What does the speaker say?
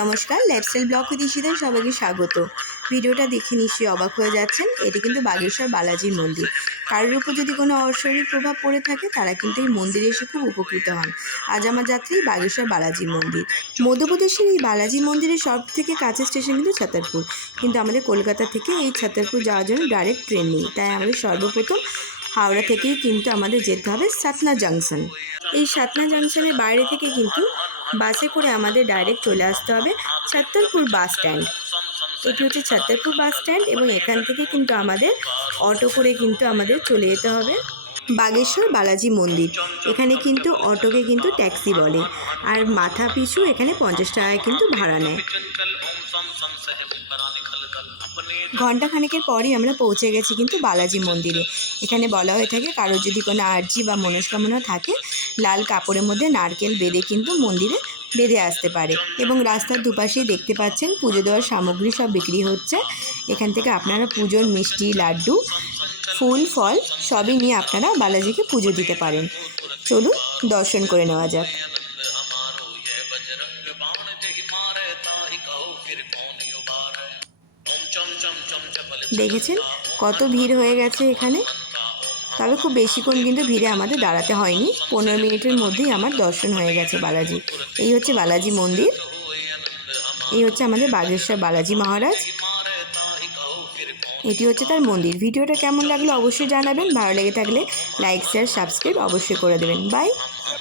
নমস্কার, lifestyle blog with ইশিতায় সবাইকে স্বাগত। ভিডিওটা দেখে নিশ্চয়ই অবাক হয়ে যাচ্ছেন। এটি কিন্তু বাগেশ্বর বালাজির মন্দির। কারোর উপর যদি কোনো অশরীর প্রভাব পড়ে থাকে তারা কিন্তু এই মন্দিরে এসে খুব উপকৃত হন। আজ আমার যাত্রী বাগেশ্বর বালাজি মন্দির। মধ্যপ্রদেশের এই বালাজি মন্দিরের সব থেকে কাছের স্টেশন কিন্তু ছতরপুর, কিন্তু আমাদের কলকাতা থেকে এই ছতরপুর যাওয়ার জন্য ডাইরেক্ট ট্রেন নেই। তাই আমাদের সর্বপ্রথম হাওড়া থেকেই কিন্তু আমাদের যেতে হবে সাতনা জাংশন। এই সাতনা জাংশনের বাইরে থেকে কিন্তু বাসে করে আমাদের ডাইরেক্ট চলে আসতে হবে ছতরপুর বাস স্ট্যান্ড। এটি হচ্ছে ছতরপুর বাস স্ট্যান্ড এবং এখান থেকে কিন্তু আমাদের অটো করে কিন্তু আমাদের চলে যেতে হবে বাগেশ্বর বালাজি মন্দির। এখানে কিন্তু অটোকে কিন্তু ট্যাক্সি বলে, আর মাথা পিছু এখানে 50 টাকা কিন্তু ভাড়া নেয়। ঘণ্টাখানেকের পরই আমরা পৌঁছে গেছি কিন্তু বালাজি মন্দিরে। এখানে বলা হয়ে থাকে কারোর যদি কোনো আর্জি বা মনস্কামনা থাকে লাল কাপড়ের মধ্যে নারকেল বেঁধে কিন্তু মন্দিরে বেঁধে আসতে পারে। এবং রাস্তার দুপাশেই দেখতে পাচ্ছেন পুজো দেওয়ার সামগ্রী সব বিক্রি হচ্ছে। এখান থেকে আপনারা পুজোর মিষ্টি, লাড্ডু, ফুল, ফল সবই নিয়ে আপনারা বালাজিকে পুজো দিতে পারেন। চলুন দর্শন করে নেওয়া যাক। দেখেছেন কত ভিড় হয়ে গেছে এখানে, তবে খুব বেশিক্ষণ কিন্তু ভিড়ে আমাদের দাঁড়াতে হয়নি। 15 মিনিটের মধ্যেই আমার দর্শন হয়ে গেছে বালাজি। এই হচ্ছে বালাজি মন্দির, এই হচ্ছে আমাদের বাগেশ্বর বালাজি মহারাজ, এটি হচ্ছে তার মন্দির। ভিডিওটা কেমন লাগলো অবশ্যই জানাবেন। ভালো লেগে থাকলে লাইক, শেয়ার, সাবস্ক্রাইব অবশ্যই করে দেবেন। বাই।